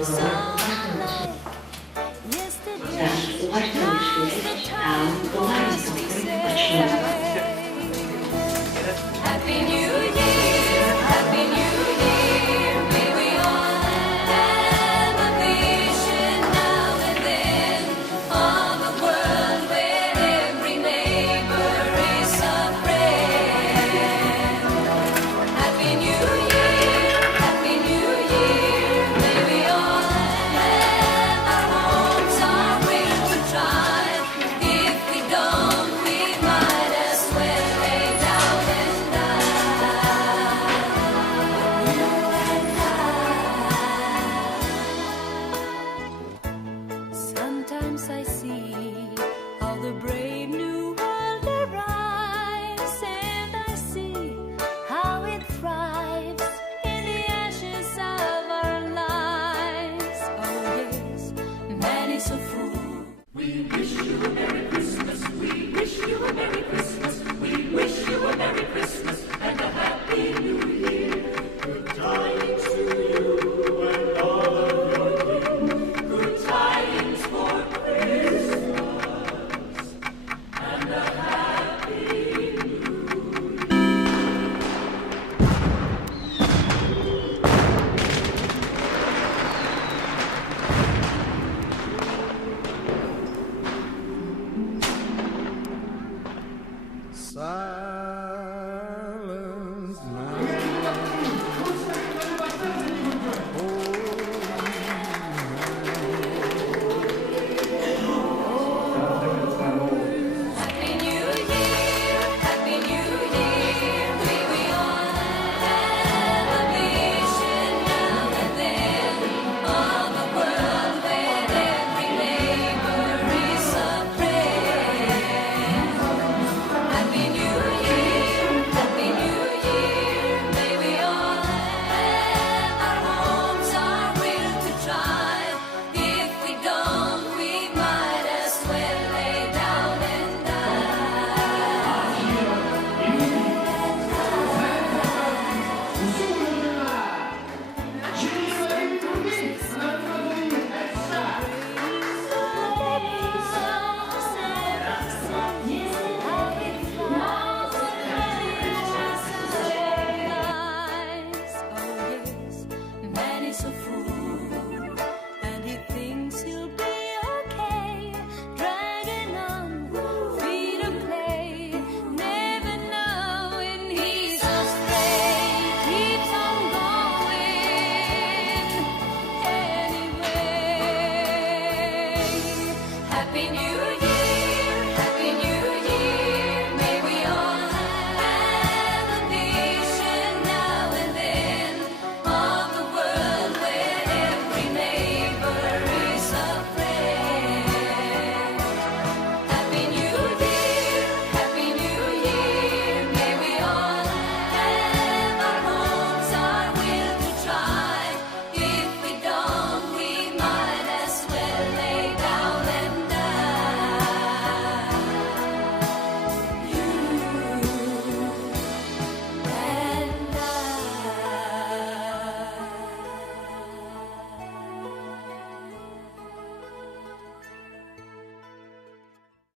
Happy New Year, Happy New Year. May we all have a vision now and then of a world where every neighbor is a friend. Happy New Year, Happy New Year. May we all have our homes, our will to drive. If we don't, we might as well lay down and die. Sometimes I see how the brave new world arrives, and I see how it thrives in the ashes of our lives. Oh yes, man is a fool. We wish you a Merry Christmas. We wish you a Merry Christmas. We wish you a Merry Christmas and a Happy New Year. Good tidings to you and all of your kin. Good tidings for Christmas and a Happy New Year. Silence now. Happy New Year, Happy New Year. May we all have a vision now and then of a world where every neighbor is a friend. Happy New Year, Happy New Year. May we all have our homes, our will to drive. If we don't, we might as well lay down and die. Man is a fool.